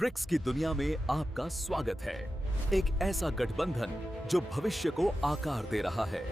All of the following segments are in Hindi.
ब्रिक्स की दुनिया में आपका स्वागत है। एक ऐसा गठबंधन जो भविष्य को आकार दे रहा है।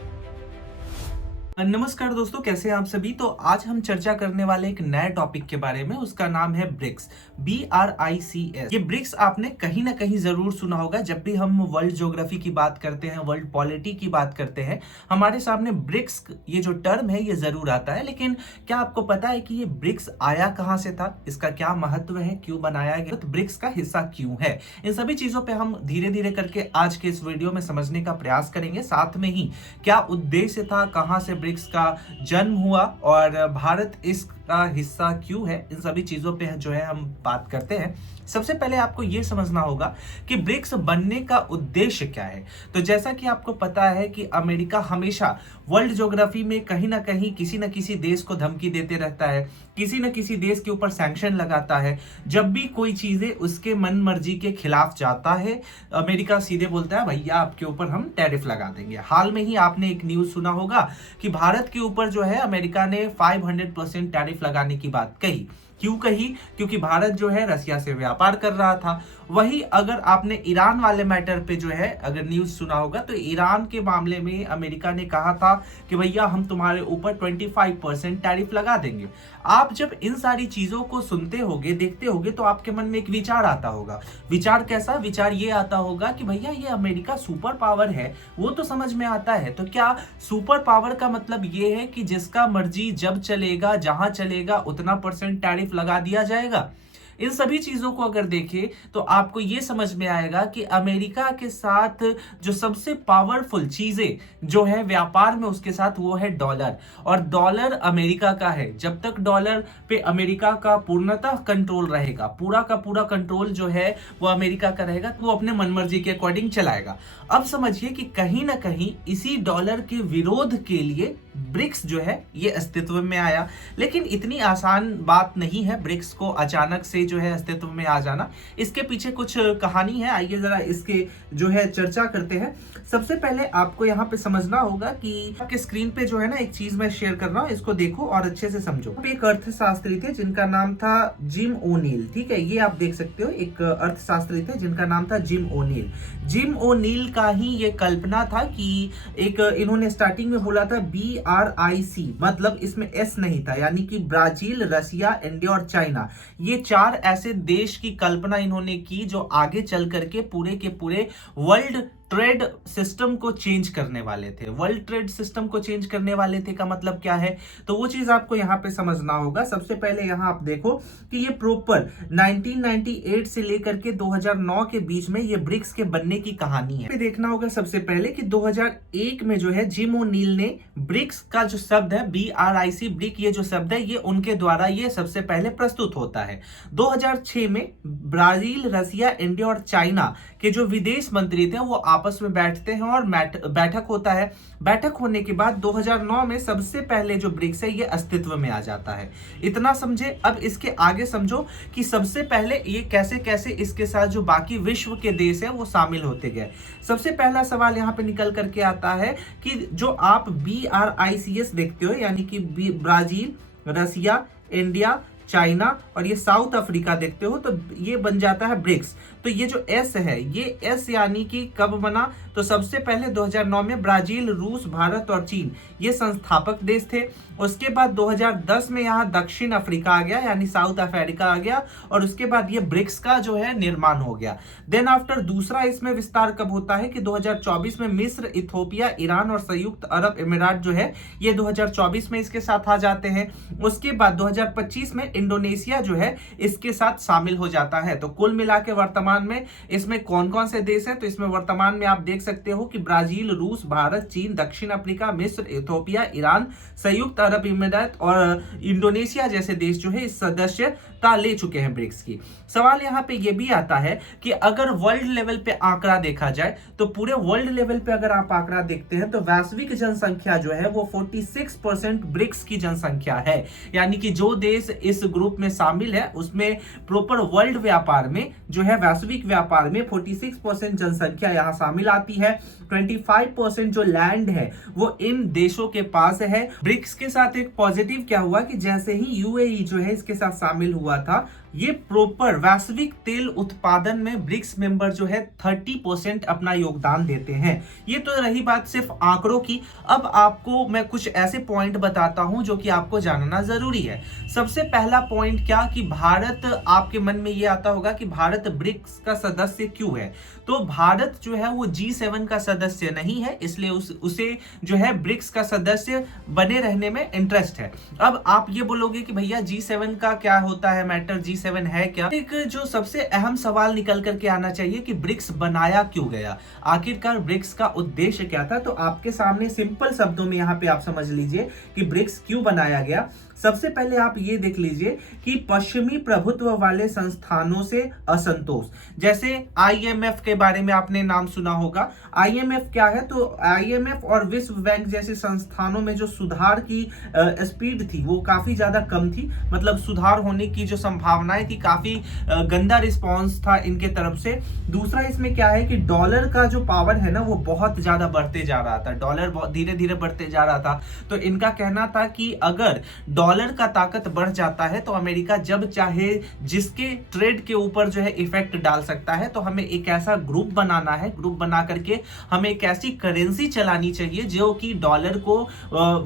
नमस्कार दोस्तों, कैसे हैं आप सभी। तो आज हम चर्चा करने वाले एक नए टॉपिक के बारे में, उसका नाम है ब्रिक्स। BRICS। ये ब्रिक्स आपने कहीं ना कहीं जरूर सुना होगा। जब भी हम वर्ल्ड ज्योग्राफी की बात करते हैं, वर्ल्ड पॉलिटी की बात करते हैं, हमारे सामने ब्रिक्स ये जो टर्म है ये जरूर आता है। लेकिन क्या आपको पता है कि ये ब्रिक्स आया कहां से था, इसका क्या महत्व है, क्यों बनाया गया, तो ब्रिक्स का हिस्सा क्यों है, इन सभी चीजों पे हम धीरे धीरे करके आज के इस वीडियो में समझने का प्रयास करेंगे। साथ में ही क्या उद्देश्य था, कहां से ब्रिक्स का जन्म हुआ और भारत इसका हिस्सा क्यों है, इन सभी चीजों पे जो है हम बात करते हैं। सबसे पहले आपको यह समझना होगा कि ब्रिक्स बनने का उद्देश्य क्या है। तो जैसा कि आपको पता है कि अमेरिका हमेशा वर्ल्ड ज्योग्राफी में कहीं ना कहीं किसी न किसी देश को धमकी देते रहता है, किसी न किसी देश के ऊपर सैंक्शन लगाता है। जब भी कोई चीजें उसके मन मर्जी के खिलाफ जाता है, अमेरिका सीधे बोलता है भैया आपके ऊपर हम टैरिफ लगा देंगे। हाल में ही आपने एक न्यूज सुना होगा कि भारत के ऊपर जो है अमेरिका ने 500% टैरिफ लगाने की बात कही। क्यों कही? क्योंकि भारत जो है रसिया से व्यापार कर रहा था। वही अगर आपने ईरान वाले मैटर पे जो है अगर न्यूज सुना होगा, तो ईरान के मामले में अमेरिका ने कहा था कि भैया हम तुम्हारे ऊपर 25% टैरिफ लगा देंगे। आप जब इन सारी चीजों को सुनते होगे, देखते होगे, तो आपके मन में एक विचार आता होगा। विचार कैसा? विचार ये आता होगा कि भैया ये अमेरिका सुपर पावर है, वो तो समझ में आता है। तो क्या सुपर पावर का मतलब ये है कि जिसका मर्जी जब चलेगा, जहां चलेगा, उतना % टैरिफ लगा दिया जाएगा? इन सभी चीजों को अगर देखें तो आपको यह समझ में आएगा कि अमेरिका के साथ जो सबसे पावरफुल चीजें जो है व्यापार में उसके साथ, वो है डॉलर। और डॉलर अमेरिका का है। जब तक डॉलर पे अमेरिका का पूर्णतः कंट्रोल रहेगा, पूरा का पूरा कंट्रोल जो है वो अमेरिका का रहेगा, तो वो अपने मनमर्जी के अकॉर्डिंग चलाएगा। अब समझिए कि कहीं ना कहीं इसी डॉलर के विरोध के लिए ब्रिक्स जो है ये अस्तित्व में आया। लेकिन इतनी आसान बात नहीं है ब्रिक्स को अचानक से जो है अस्तित्व में आ जाना। इसके पीछे कुछ कहानी है, आइए जरा इसके जो है चर्चा करते हैं। सबसे पहले आपको यहाँ पे समझना होगा कि आपके स्क्रीन पे जो है ना एक चीज मैं शेयर कर रहा हूँ, इसको देखो और अच्छे से समझो। एक अर्थशास्त्री थे जिनका नाम था जिम ओनील। ठीक है, ये आप देख सकते हो, एक अर्थशास्त्री थे जिनका नाम था जिम ओनील। जिम ओनील का ही ये कल्पना था कि एक इन्होंने स्टार्टिंग में बोला था BRIC, मतलब इसमें S नहीं था, यानी कि ब्राजील, रसिया, इंडिया और चाइना। ये 4 ऐसे देश की कल्पना इन्होंने की जो आगे चल करके पूरे के पूरे वर्ल्ड ट्रेड सिस्टम को चेंज करने वाले थे। वर्ल्ड ट्रेड सिस्टम को चेंज करने वाले थे का मतलब क्या है, तो वो चीज आपको यहाँ पे समझना होगा। सबसे पहले यहाँ आप देखो कि ये प्रॉपर 1998 से लेकर के 2009 के बीच में ये ब्रिक्स के बनने की कहानी है। देखना होगा सबसे पहले कि 2001 में जो है जिम ओनील ने ब्रिक्स का जो शब्द है BRIC, ब्रिक, ये जो शब्द है ये उनके द्वारा ये सबसे पहले प्रस्तुत होता है। 2006 में ब्राजील, रसिया, इंडिया और चाइना के जो विदेश मंत्री थे वो आपस में बैठते हैं और बैठक होता है। बैठक होने के बाद 2009 में सबसे पहले जो ब्रिक्स है ये अस्तित्व में आ जाता है। इतना समझे। अब इसके आगे समझो कि सबसे पहले ये कैसे कैसे इसके साथ जो बाकी विश्व के देश है वो शामिल होते गए। सबसे पहला सवाल यहाँ पे निकल करके आता है कि जो आप BRICS देखते हो, यानी कि ब्राजील, रसिया, इंडिया, चाइना और ये साउथ अफ्रीका देखते हो, तो ये बन जाता है ब्रिक्स। तो ये जो S है, ये S यानी कि कब बना, तो सबसे पहले 2009 में ब्राजील, रूस, भारत और चीन ये संस्थापक देश थे। उसके बाद 2010 में यहाँ दक्षिण अफ्रीका आ गया, यानी साउथ अफ्रीका आ गया, और उसके बाद ये ब्रिक्स का जो है निर्माण हो गया। देन आफ्टर दूसरा इसमें विस्तार कब होता है कि 2024 में मिस्र, इथोपिया, ईरान और संयुक्त अरब अमीरात जो है ये 2024 में इसके साथ आ जाते हैं। उसके बाद 2025 में इंडोनेशिया जो है इसके साथ शामिल हो जाता है। तो कुल मिला के वर्तमान में इसमें कौन कौन से देश हैं, तो इसमें वर्तमान में आप देख सकते हो कि ब्राजील, रूस, भारत, चीन, दक्षिण अफ्रीका, मिस्र, इथोपिया, ईरान, संयुक्त अरब अमीरात और इंडोनेशिया जैसे देश जो है इस सदस्यता ले चुके हैं ब्रिक्स की। सवाल यहाँ पे ये भी आता है कि अगर वर्ल्ड लेवल पे आंकड़ा देखा जाए, तो पूरे वर्ल्ड लेवल पे अगर आप आंकड़ा देखते हैं तो वैश्विक जनसंख्या जो है वो 46% ब्रिक्स की जनसंख्या है। यानी कि जो देश इस ग्रुप में शामिल है उसमें प्रॉपर वर्ल्ड व्यापार में जो है, वैश्विक व्यापार में 46% जनसंख्या यहाँ शामिल आती है। 25% जो लैंड है वो इन देशों के पास है। ब्रिक्स के साथ एक पॉजिटिव क्या हुआ कि जैसे ही यूएई जो है इसके साथ शामिल हुआ था, ये प्रॉपर वैश्विक तेल उत्पादन में ब्रिक्स मेंबर जो है 30% अपना योगदान देते हैं। ये तो रही बात सिर्फ आंकड़ों की। अब आपको मैं कुछ ऐसे पॉइंट बताता हूं जो कि आपको जानना जरूरी है। सबसे पहला पॉइंट क्या कि भारत, आपके मन में ये आता होगा कि भारत ब्रिक्स का सदस्य क्यों है। तो भारत जो है वो G7 का सदस्य नहीं है, इसलिए उसे जो है ब्रिक्स का सदस्य बने रहने में इंटरेस्ट है। अब आप ये बोलोगे कि भैया G7 का क्या होता है मैटर, G7 है क्या। एक जो सबसे अहम सवाल निकल करके आना चाहिए कि ब्रिक्स बनाया क्यों गया, आखिरकार ब्रिक्स का उद्देश्य क्या था। तो आपके सामने सिंपल शब्दों में यहाँ पे आप समझ लीजिए कि ब्रिक्स क्यों बनाया गया। सबसे पहले आप ये देख लीजिए कि पश्चिमी प्रभुत्व वाले संस्थानों से असंतोष, जैसे आईएमएफ के बारे में आपने नाम सुना होगा। आईएमएफ क्या है, तो आईएमएफ और विश्व बैंक जैसे संस्थानों में जो सुधार की स्पीड थी वो काफी ज्यादा कम थी, मतलब सुधार होने की जो संभावनाएं थी, काफी गंदा रिस्पॉन्स था इनके तरफ से। दूसरा इसमें क्या है कि डॉलर का जो पावर है ना वो बहुत ज्यादा बढ़ते जा रहा था, डॉलर बहुत धीरे धीरे बढ़ते जा रहा था। तो इनका कहना था कि अगर डॉलर का ताकत बढ़ जाता है तो अमेरिका जब चाहे जिसके ट्रेड के ऊपर जो है इफेक्ट डाल सकता है। तो हमें एक ऐसा ग्रुप बनाना है, ग्रुप बना करके हमें एक ऐसी करेंसी चलानी चाहिए जो कि डॉलर को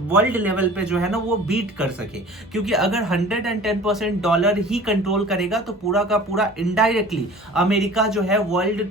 वर्ल्ड लेवल पे जो है ना वो बीट कर सके, क्योंकि अगर 110% डॉलर ही कंट्रोल करेगा तो पूरा का पूरा इनडायरेक्टली अमेरिका जो है वर्ल्ड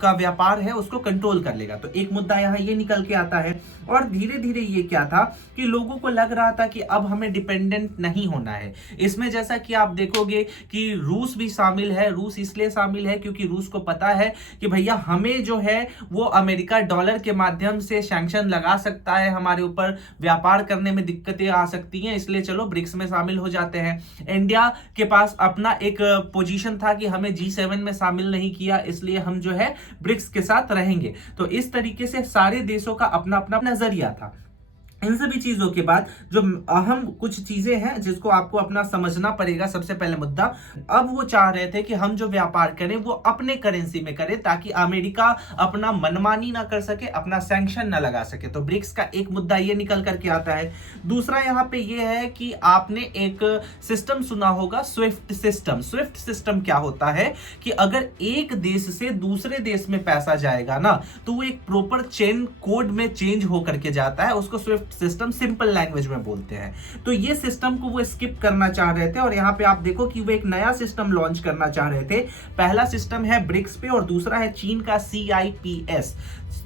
का व्यापार है उसको कंट्रोल कर लेगा। तो एक मुद्दा यहाँ ये निकल के आता है। और धीरे धीरे ये क्या था कि लोगों को लग रहा था कि अब हमें डिपेंडेंट नहीं होना है इसमें। जैसा कि आप देखोगे कि रूस भी शामिल है। रूस इसलिए शामिल है क्योंकि रूस को पता है कि भैया हमें जो है वो अमेरिका डॉलर के माध्यम से सैंक्शन लगा सकता है, हमारे ऊपर व्यापार करने में दिक्कतें आ सकती हैं, इसलिए चलो ब्रिक्स में शामिल हो जाते हैं। इंडिया के पास अपना एक पोजीशन था कि हमें G7 में शामिल नहीं किया, इसलिए हम जो है ब्रिक्स के साथ रहेंगे। तो इस तरीके से सारे देशों का अपना अपना नजरिया था। इन सभी चीजों के बाद जो अहम कुछ चीजें हैं जिसको आपको अपना समझना पड़ेगा। सबसे पहले मुद्दा, अब वो चाह रहे थे कि हम जो व्यापार करें वो अपने करेंसी में करें ताकि अमेरिका अपना मनमानी ना कर सके, अपना सैंक्शन ना लगा सके। तो ब्रिक्स का एक मुद्दा ये निकल करके आता है। दूसरा यहाँ पे ये है कि आपने एक सिस्टम सुना होगा, स्विफ्ट सिस्टम। स्विफ्ट सिस्टम क्या होता है कि अगर एक देश से दूसरे देश में पैसा जाएगा ना तो वो एक प्रॉपर चेन कोड में चेंज होकर के जाता है, उसको स्विफ्ट सिस्टम सिंपल लैंग्वेज में बोलते हैं। तो ये सिस्टम को वो स्किप करना चाह रहे थे और यहाँ पे आप देखो कि वो एक नया सिस्टम लॉन्च करना चाह रहे थे। पहला सिस्टम है ब्रिक्स पे और दूसरा है चीन का CIPS।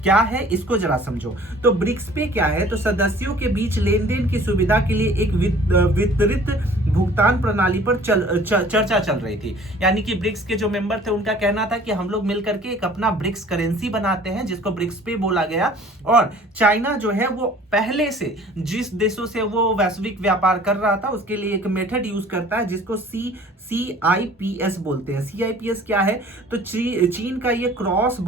क्या है इसको जरा समझो। तो ब्रिक्स पे क्या है, तो सदस्यों के बीच लेन देन की सुविधा के लिए एक वितरित भुगतान प्रणाली पर चर्चा चल रही थी। यानी कि ब्रिक्स के जो मेंबर थे उनका कहना था कि हम लोग मिलकर के एक अपना ब्रिक्स करेंसी बनाते हैं जिसको ब्रिक्स पे बोला गया। और चाइना जो है वो पहले से जिस देशों से वो वैश्विक व्यापार कर रहा था उसके लिए एक मेथड यूज करता है जिसको CIPS बोलते हैं। CIPS क्या है, तो चीन का ये cross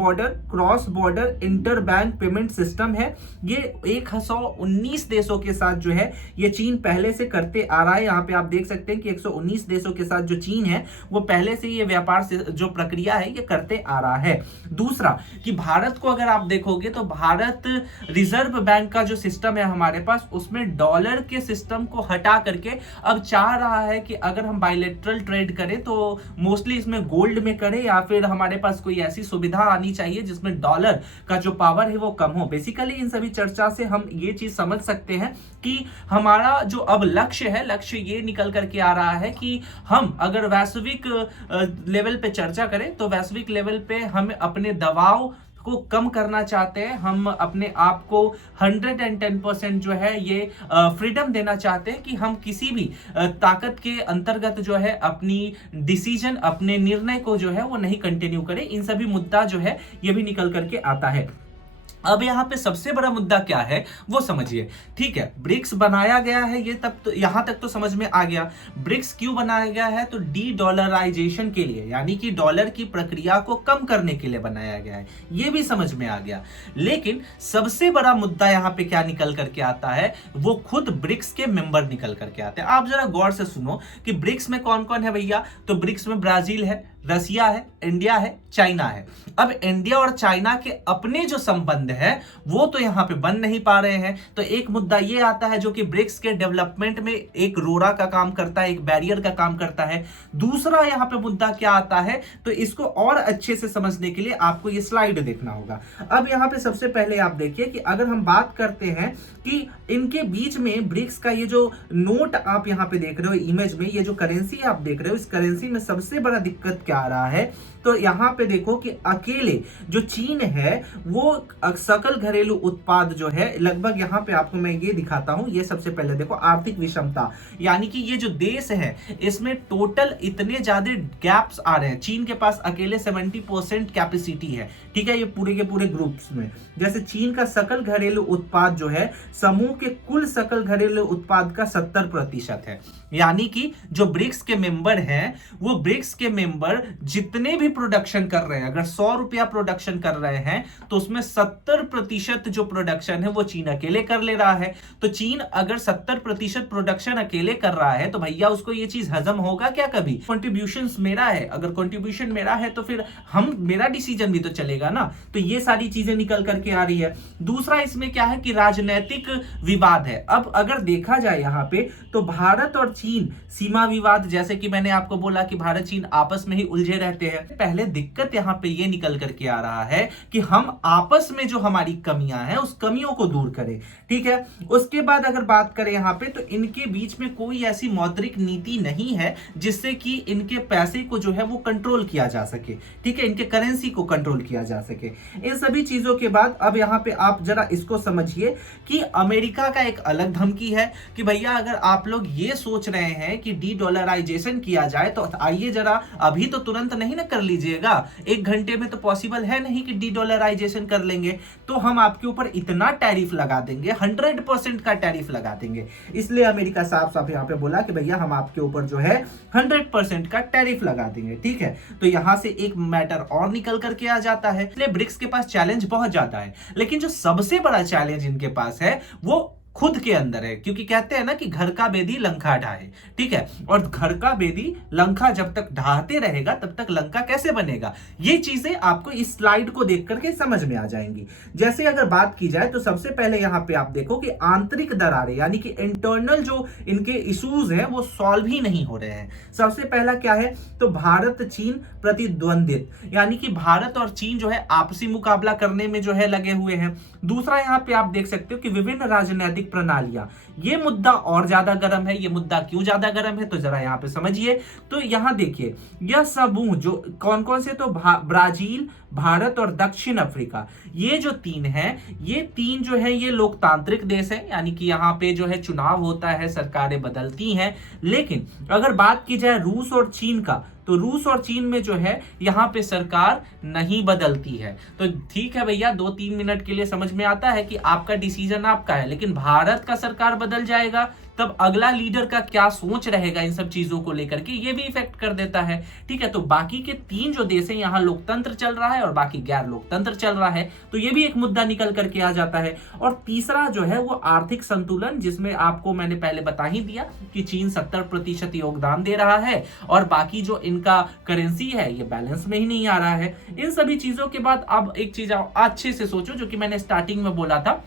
border inter bank payment system है। ये 119 देशों के साथ जो है ये चीन पहले से करते आ रहा है। यहाँ पे आप देख सकते हैं कि 119 देशों के साथ जो चीन है वो पहले से ये व्यापार से जो प्रक्रिया है ये करते आ रहा है। दूसरा कि भारत को अगर आप देखोगे तो भारत रिजर्व बैंक का जो सिस्टम है हमारे पास उसमें डॉलर के सिस्टम को हटा करके अब चाह रहा है कि अगर हम बायलैटरल ट्रेड करें तो मोस्टली इसमें गोल्ड में करें या फिर हमारे पास कोई ऐसी सुविधा आनी चाहिए जिसमें डॉलर का जो पावर है वो कम हो। बेसिकली इन सभी चर्चा से हम ये चीज समझ सकते हैं कि हमारा जो अब लक्ष्य है, लक्ष्य ये निकल करके आ रहा है कि हम अगर वैश्विक लेवल पे चर्चा करें तो वैश्विक लेवल पे हम अपने दबाव को कम करना चाहते हैं। हम अपने आप को 110% जो है ये फ्रीडम देना चाहते हैं कि हम किसी भी ताकत के अंतर्गत जो है अपनी डिसीजन, अपने निर्णय को जो है वो नहीं कंटिन्यू करें। इन सभी मुद्दा जो है ये भी निकल करके आता है। अब यहाँ पे सबसे बड़ा मुद्दा क्या है वो समझिए। ठीक है, ब्रिक्स बनाया गया है, ये तब तो यहां तक तो समझ में आ गया। ब्रिक्स क्यों बनाया गया है, तो डी-डॉलराइजेशन के लिए, यानी कि डॉलर की प्रक्रिया को कम करने के लिए बनाया गया है, ये भी समझ में आ गया। लेकिन सबसे बड़ा मुद्दा यहाँ पे क्या निकल करके आता है, वो खुद ब्रिक्स के मेंबर निकल करके आते हैं। आप जरा गौर से सुनो कि ब्रिक्स में कौन कौन है भैया। तो ब्रिक्स में ब्राजील है, रसिया है, इंडिया है, चाइना है। अब इंडिया और चाइना के अपने जो संबंध है वो तो यहाँ पे बन नहीं पा रहे हैं। तो एक मुद्दा ये आता है जो कि ब्रिक्स के डेवलपमेंट में एक रोड़ा का काम करता है, एक बैरियर का काम करता है। दूसरा यहाँ पे मुद्दा क्या आता है, तो इसको और अच्छे से समझने के लिए आपको ये स्लाइड देखना होगा। अब यहाँ पे सबसे पहले आप देखिए कि अगर हम बात करते हैं कि इनके बीच में ब्रिक्स का ये जो नोट आप यहाँ पे देख रहे हो इमेज में, ये जो करेंसी आप देख रहे हो, इस करेंसी में सबसे बड़ा दिक्कत क्या आ रहा है, तो यहाँ पे देखो कि अकेले जो चीन है वो सकल घरेलू उत्पाद जो है लगभग, यहाँ पे आपको मैं ये दिखाता हूं। ये सबसे पहले देखो आर्थिक विषमता, यानी कि ये जो देश है इसमें टोटल इतने ज्यादा गैप्स आ रहे हैं। चीन के पास अकेले 70% कैपेसिटी है, ठीक है, ये पूरे के पूरे ग्रुप्स में। जैसे चीन का सकल घरेलू उत्पाद जो है समूह के कुल सकल घरेलू उत्पाद का 70% है। यानी कि जो ब्रिक्स के मेंबर हैं वो ब्रिक्स के मेंबर जितने भी प्रोडक्शन कर रहे हैं, अगर 100 रुपया प्रोडक्शन कर रहे हैं तो उसमें 70% जो प्रोडक्शन है वो चीन अकेले कर ले रहा है। तो चीन अगर 70% प्रोडक्शन अकेले कर रहा है तो भैया उसको ये चीज हजम होगा क्या कभी? कॉन्ट्रीब्यूशन मेरा है, अगर कॉन्ट्रीब्यूशन मेरा है तो फिर मेरा डिसीजन भी तो चलेगा ना। तो ये सारी चीजें निकल करके आ रही है। दूसरा इसमें क्या है कि राजनीतिक विवाद है। अब अगर देखा जाए यहाँ पे तो भारत और चीन सीमा विवाद, जैसे कि मैंने आपको बोला कि भारत चीन आपस में ही उलझे रहते हैं। पहले दिक्कत यहाँ पे ये निकल करके आ रहा है कि हम आपस में जो हमारी कमियां हैं उस कमियों को दूर करें, ठीक है। उसके बाद अगर बात करें यहाँ पे तो इनके बीच में कोई ऐसी मौद्रिक नीति नहीं है जिससे कि इनके पैसे को जो है वो कंट्रोल किया जा सके, ठीक है, इनके करेंसी को कंट्रोल किया जा सके। इन सभी चीजों के बाद अब यहाँ पे आप जरा इसको समझिए कि अमेरिका का एक अलग धमकी है कि भैया अगर आप लोग ये सोच रहे हैं कि डी डॉलराइजेशन किया जाए तो आइए जरा अभी तो तुरंत नहीं ना कर लीजिएगा, 1 घंटे में तो पॉसिबल है नहीं कि डी डॉलराइजेशन कर लेंगे, तो हम आपके ऊपर इतना टैरिफ लगा देंगे, 100% का टैरिफ लगा देंगे। इसलिए अमेरिका साफ साफ यहाँ पे बोला कि भैया हम आपके ऊपर जो है 100% का टैरिफ लगा देंगे, ठीक है। तो यहां से एक मैटर और निकल करके आ जाता है। इसलिए ब्रिक्स के पास चैलेंज बहुत ज्यादा है, लेकिन जो सबसे बड़ा चैलेंज इनके पास है वो खुद के अंदर है, क्योंकि कहते हैं ना कि घर का बेदी लंका ढाए, ठीक है, और घर का बेदी लंका जब तक ढाते रहेगा तब तक लंका कैसे बनेगा, ये चीजें आपको इस स्लाइड को देख करके समझ में आ जाएंगी। जैसे अगर बात की जाए तो सबसे पहले यहां पे आप देखो कि आंतरिक दरारें यानी कि इंटरनल जो इनके इश्यूज हैं वो सॉल्व ही नहीं हो रहे हैं। सबसे पहला क्या है तो भारत चीन प्रतिद्वंदित, यानी कि भारत और चीन जो है आपसी मुकाबला करने में जो है लगे हुए हैं। दूसरा यहां पे आप देख सकते हो कि विभिन्न राजनीतिक प्रणालियां, ये मुद्दा और ज्यादा गर्म है। ये मुद्दा क्यों ज्यादा गर्म है तो जरा यहां पे समझिए। तो यहां देखिए यह समूह जो कौन कौन से, तो ब्राजील, भारत और दक्षिण अफ्रीका, ये जो 3 हैं, ये 3 जो है ये लोकतांत्रिक देश है, यानी कि यहाँ पे जो है चुनाव होता है, सरकारें बदलती हैं। लेकिन अगर बात की जाए रूस और चीन का, तो रूस और चीन में जो है यहाँ पे सरकार नहीं बदलती है। तो ठीक है भैया, 2-3 मिनट के लिए समझ में आता है कि आपका डिसीजन आपका है, लेकिन भारत का सरकार बदल जाएगा तब अगला लीडर का क्या सोच रहेगा इन सब चीजों को लेकर के, ये भी इफेक्ट कर देता है, ठीक है। तो बाकी के 3 जो देश हैं यहाँ लोकतंत्र चल रहा है और बाकी गैर लोकतंत्र चल रहा है, तो ये भी एक मुद्दा निकल करके आ जाता है। और तीसरा जो है वो आर्थिक संतुलन, जिसमें आपको मैंने पहले बता ही दिया कि चीन 70% योगदान दे रहा है और बाकी जो इनका करेंसी है ये बैलेंस में ही नहीं आ रहा है। इन सभी चीजों के बाद अब एक चीज अच्छे से सोचो जो कि मैंने स्टार्टिंग में बोला था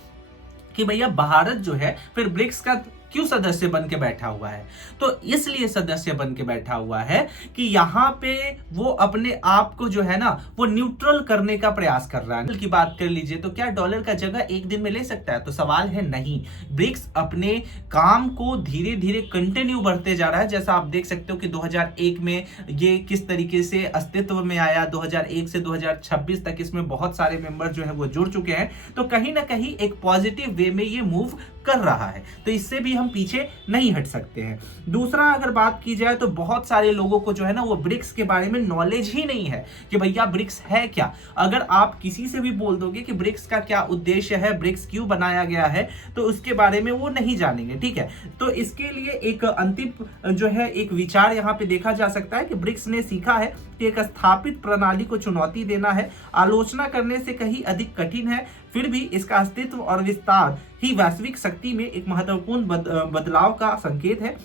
कि भैया भारत जो है फिर ब्रिक्स का क्यों सदस्य बन के बैठा हुआ है, तो इसलिए सदस्य बन के बैठा हुआ है कि यहाँ पे वो अपने आप को जो है ना वो न्यूट्रल करने का प्रयास कर रहा है। की बात कर लीजिए तो क्या डॉलर का जगह एक दिन में ले सकता है, तो सवाल है नहीं। ब्रिक्स अपने काम को धीरे धीरे कंटिन्यू बढ़ते जा रहा है। जैसा आप देख सकते हो कि 2001 में ये किस तरीके से अस्तित्व में आया, 2001 से 2026 तक इसमें बहुत सारे मेंबर जो है वो जुड़ चुके हैं, तो कहीं ना कहीं एक पॉजिटिव वे में ये मूव कर रहा है, तो इससे भी हम पीछे नहीं हट सकते हैं। दूसरा अगर बात की जाए तो बहुत सारे लोगों को जो है ना वो ब्रिक्स के बारे में नॉलेज ही नहीं है कि भैया ब्रिक्स है क्या। अगर आप किसी से भी बोल दोगे कि ब्रिक्स का क्या उद्देश्य है, ब्रिक्स क्यों बनाया गया है, तो उसके बारे में वो नहीं जानेंगे, ठीक है। तो इसके लिए एक अंतिम जो है एक विचार यहाँ पे देखा जा सकता है कि ब्रिक्स ने सीखा है कि एक स्थापित प्रणाली को चुनौती देना है आलोचना करने से कहीं अधिक कठिन है, फिर भी इसका अस्तित्व और विस्तार ही वैश्विक शक्ति में एक महत्वपूर्ण बदलाव का संकेत है।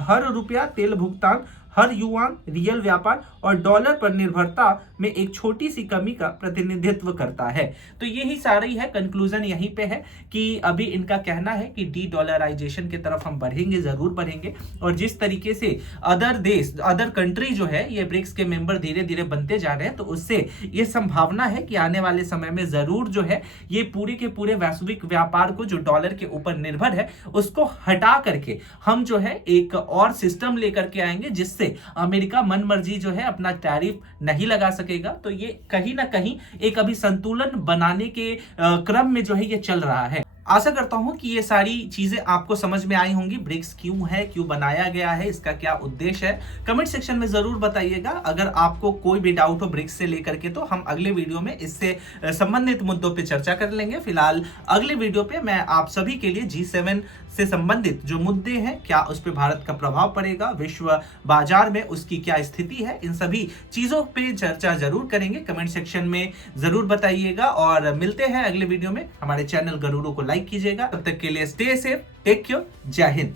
हर रुपया तेल भुगतान हर युआन रियल व्यापार और डॉलर पर निर्भरता में एक छोटी सी कमी का प्रतिनिधित्व करता है। तो यही सारी है, कंक्लूजन यहीं पे है कि अभी इनका कहना है कि डी डॉलराइजेशन की तरफ हम बढ़ेंगे, जरूर बढ़ेंगे। और जिस तरीके से अदर कंट्री जो है ये ब्रिक्स के मेंबर धीरे धीरे बनते जा रहे हैं, तो उससे ये संभावना है कि आने वाले समय में जरूर जो है ये पूरे के पूरे वैश्विक व्यापार को जो डॉलर के ऊपर निर्भर है उसको हटा करके हम जो है एक और सिस्टम लेकर के आएंगे, जिससे अमेरिका मन मर्जी जो है अपना टैरिफ नहीं लगा सकेगा। तो ये कहीं ना कहीं एक अभी संतुलन बनाने के क्रम में जो है ये चल रहा है। आशा करता हूं कि ये सारी चीजें आपको समझ में आई होंगी। ब्रिक्स क्यों है, क्यों बनाया गया है, इसका क्या उद्देश्य है, कमेंट सेक्शन में जरूर बताइएगा। अगर आपको कोई भी डाउट हो ब्रिक्स से लेकर के, तो हम अगले वीडियो में इससे संबंधित मुद्दों पे चर्चा कर लेंगे। फिलहाल अगले वीडियो पे मैं आप सभी के लिए G7 से संबंधित जो मुद्दे हैं, क्या उस पर भारत का प्रभाव पड़ेगा, विश्व बाजार में उसकी क्या स्थिति है, इन सभी चीजों पे चर्चा जरूर करेंगे। कमेंट सेक्शन में जरूर बताइएगा और मिलते हैं अगले वीडियो में। हमारे चैनल गरुड़ों को लाइक कीजिएगा। तब तक के लिए स्टे सेफ, टेक केयर, जय हिंद।